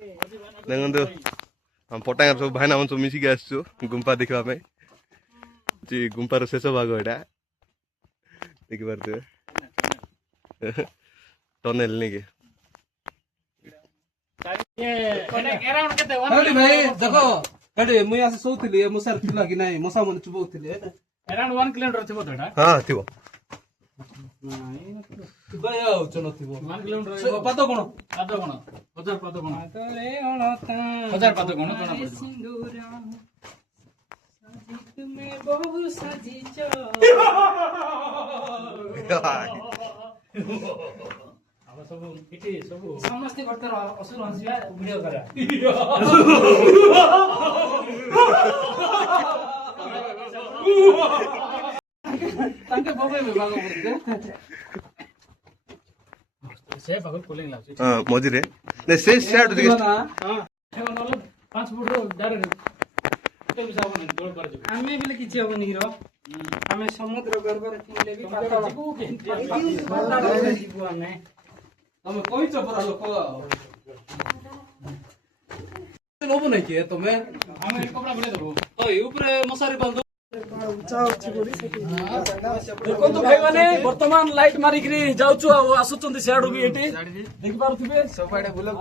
देखो हम पटांग सब भाईना मन सब मिसिक आसु गुंफा देखा जी गुंफार शेष भाग एटा देखि पारते टनेल नहीं के भाई देखो हेडे मुई आसे सोउथिली मुसार थिला कि नाही मसा मन चुबौथिले अराउंड 1 किलोमीटर थिबो तो एटा हां थिबो भाई आओ चलो थिबो 1 किलोमीटर पातो कोन हजार पातो कोन हजार पातो कोन कोन सजित में बहु सजीचो अब सब इटी सब समस्त करतर असुर हंसिया वीडियो करा तांके बबे में भागो पड़ते से पागल कूलिंग लाग हां मजिरे ने से शेड दिखे हां 5 फुट रो डायरेक्ट तो भी साबन गोल कर जो आमे बिले किछि होबनी रो आमे समुद्र गर्भर किनले भी पाता को के जीवु आमे तमे कोइ चपरा लोक लोबो नै के तमे हम कपड़ा बोले दो तो ऊपर मसारी बांधो देखो भाई माने वर्तमान लाइट मारी करी जाउछु आ आसुचंदी सेडू भी एटी देखि पारुथिबे सब आडे बुलक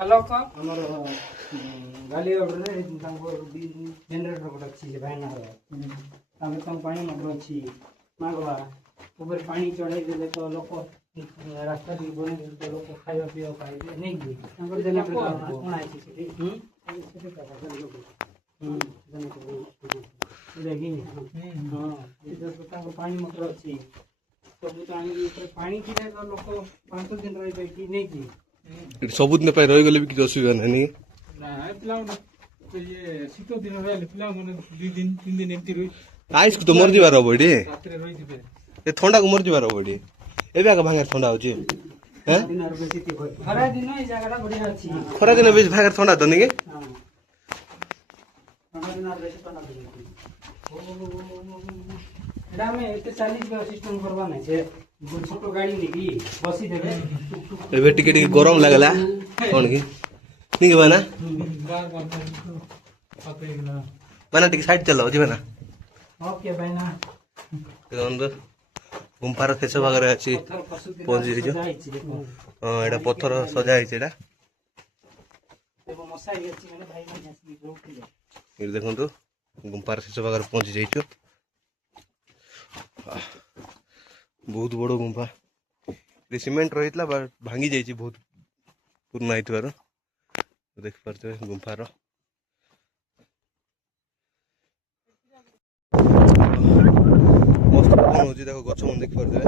हेलो का हमर गाली ऑर्डर रे तांको जनरेटर को अछि भाइना रे तामे तम पानी मगर अछि मागवा ऊपर पानी चढ़ाई देले तो लोक रास्ता भी बने देले तो लोक खाइबा पियो पाइबे नै कि तांको देना कोन आछि सेठी सेठी का जने को लेगी हां इधर तो तांको पानी मगर अछि तो बुतानी ऊपर पानी किने तो लोक 5 दिन रहि बैठी नै कि सबूत ने पाई रही गले भी किछ असुविधा नहीं ना पिला तो ये शीतो दिन रे पिला माने 2 दिन 3 दिन एमती रही आइस को तो मर जीवार बडी रात्रि रही दिबे ए ठंडा को मर जीवार बडी एबे आके भांगर ठंडा होची हैं दिन और बेसी ती होय खरा दिन ई जगहटा बढ़िया अछि खरा दिन बेस भांगर ठंडा तो नहीं के हां खरा दिन और बेसी ठंडा अछि एडा में एते 40 का सिस्टम करबा नै छे छोटो गाड़ी नेकी बसी देबे एबे टिके गरम लागला कोन की ठीक है बना बार बार पता ही ना बना टिके साइड चलो जी बना ओके भाइना तो गुंफार शेष भाग रे अछि पहुंची जो हां एटा पत्थर सजा है एटा देखो मसाई अछि माने भाई माने असली जोठी ये देखो तो गुंफार शेष भाग रे पहुंची जाइछो बहुत बड़ गुंफा सीमेंट रही भांगी जाइए बहुत पुराना होइथार देख पारे गुंफार मस्त पवन हो देखो गछ मन देख पारे